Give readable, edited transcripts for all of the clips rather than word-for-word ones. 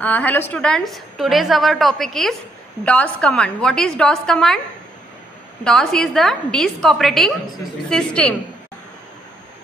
Hello students, today's our topic is DOS command. What is DOS command? DOS is the disk operating system.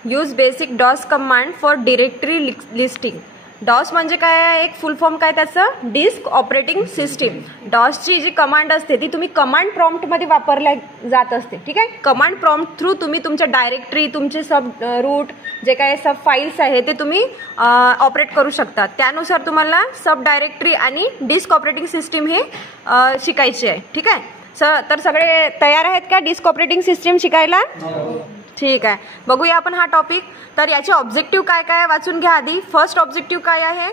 Use basic DOS command for directory listing. DOS म्हणजे काय आहे, एक फुल form काय त्याचं, disk operating system. डॉसची जी command असते ती तुम्ही command prompt मध्ये वापरल्या जात असते. ठीक आहे, कमांड प्रॉम्प्ट थ्रू तुम्ही तुमच्या डायरेक्टरी, तुमचे सब रूट, जे काही सब फाईल्स आहे ते तुम्ही ऑपरेट करू शकता. त्यानुसार तुम्हाला सब डायरेक्टरी आणि डिस्क ऑपरेटिंग सिस्टीम हे शिकायची आहे. ठीक आहे, तर सगळे तयार आहेत का डिस्क ऑपरेटिंग सिस्टीम शिकायला? ठीक आहे, बघूया आपण हा टॉपिक. तर याचे ऑब्जेक्टिव्ह काय काय वाचून घ्या आधी. फर्स्ट ऑब्जेक्टिव्ह काय आहे?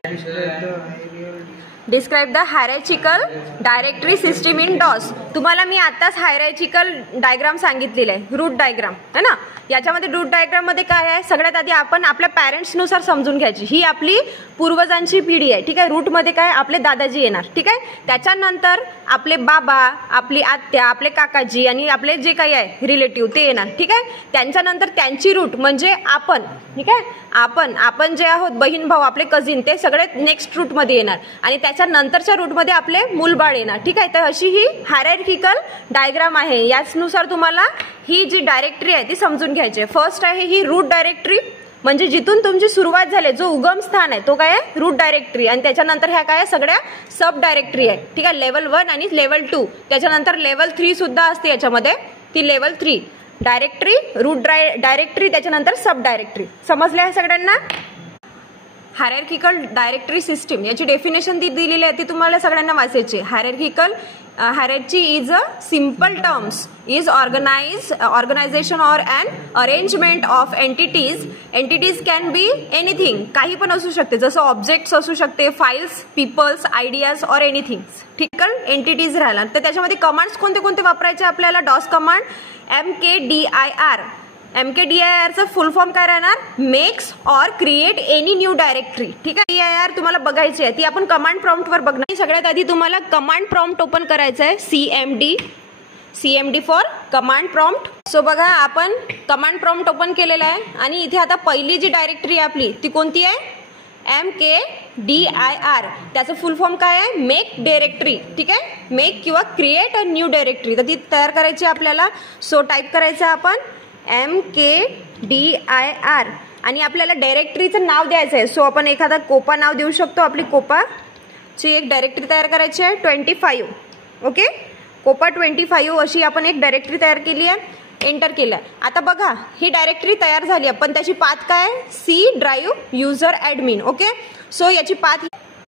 Describe the hierarchical directory system in DOS. तुम्हाला मी आताच हायरार्चिकल डायग्राम सांगितलेलं आहे, रूट डायग्राम है ना. याच्यामध्ये रूट डायग्राम मध्ये काय आहे, सगळ्यात आधी आपण आपल्या पॅरेंट्स नुसार समजून घ्यायची. ही आपली पूर्वजांची पिढी आहे. ठीक आहे, रूट मध्ये काय आपले दादाजी येणार. ठीक आहे, त्याच्यानंतर आपले बाबा, आपली आत्या, आपले काकाजी आणि आपले जे काही आहे रिलेटिव्ह ते येणार. ठीक आहे, त्यांच्यानंतर त्यांची रूट म्हणजे आपण. ठीक आहे, आपण जे आहोत बहीण भाऊ, आपले कझिन, ते सगळे नेक्स्ट रूट मध्ये येणार आणि त्याच्यानंतरच्या रूट मध्ये आपले मूलबाळ येणार. ठीक आहे, तर अशी ही हायरार्किकल डायग्राम आहे. याचनुसार तुम्हाला ही जी डायरेक्टरी आहे ती समजून घ्यायची. फर्स्ट आहे ही रूट डायरेक्टरी, म्हणजे जिथून तुमची सुरुवात झाली, जो उगम स्थान आहे तो काय आहे, रूट डायरेक्टरी. आणि त्याच्यानंतर ह्या काय सगळ्या सब डायरेक्टरी आहे. ठीक आहे, लेवल 1 आणि लेवल 2. त्याच्यानंतर लेवल 3 सुद्धा असते याच्यामध्ये, ती लेवल 3 डायरेक्टरी, रूट डायरेक्टरी, त्याच्यानंतर सब डायरेक्टरी. समजले आहे सगळ्यांना? हायरार्किकल डायरेक्टरी सिस्टीम याची डेफिनेशन ती दिलेली आहे, ती तुम्हाला सगळ्यांना वाचायची. Hierarchy is a simple terms, is organisation or an arrangement of entities. Entities can be anything, काही पण असू शकते, जसं ऑब्जेक्ट्स असू शकते, files, peoples, ideas or anything. ठीक आहे, एंटिटीज राहिला. तर त्याच्यामध्ये कमांड्स कोणते कोणते वापरायचे आपल्याला? डॉस कमांड, MKDIR. MKDIR चा फुल फॉर्म काय राहणार? Makes or create any new directory. ठीक आहे, DIR तुम्हाला बघायची आहे, ती आपण कमांड प्रॉम्प्ट वर बघणार. सगळ्यात आधी तुम्हाला कमांड प्रॉम्प्ट ओपन करायचं आहे, CMD for command prompt. So बघा, आपण कमांड प्रॉम्प्ट ओपन केलेला आहे आणि इथे आता पहिली जी डायरेक्टरी आपली ती कोणती आहे? MKDIR. त्याचं फुल फॉर्म काय आहे? Make directory. ठीक आहे, मेक किंवा क्रिएट अ न्यू डायरेक्टरी. तर ती तयार करायची आपल्याला. सो टाईप करायचं आपण MKDIR आणि आपल्याला डायरेक्टरीचं नाव द्यायचं आहे. सो आपण एखादा कोपा नाव देऊ शकतो. आपली कोपाची एक डायरेक्टरी तयार करायची आहे, 25. ओके, कोपा 25 अशी आपण एक डायरेक्टरी तयार केली आहे. एंटर केलं. आता बघा, ही डायरेक्टरी तयार झाली आहे, पण त्याची पाथ काय? C drive user admin. Okay, so याची पाथ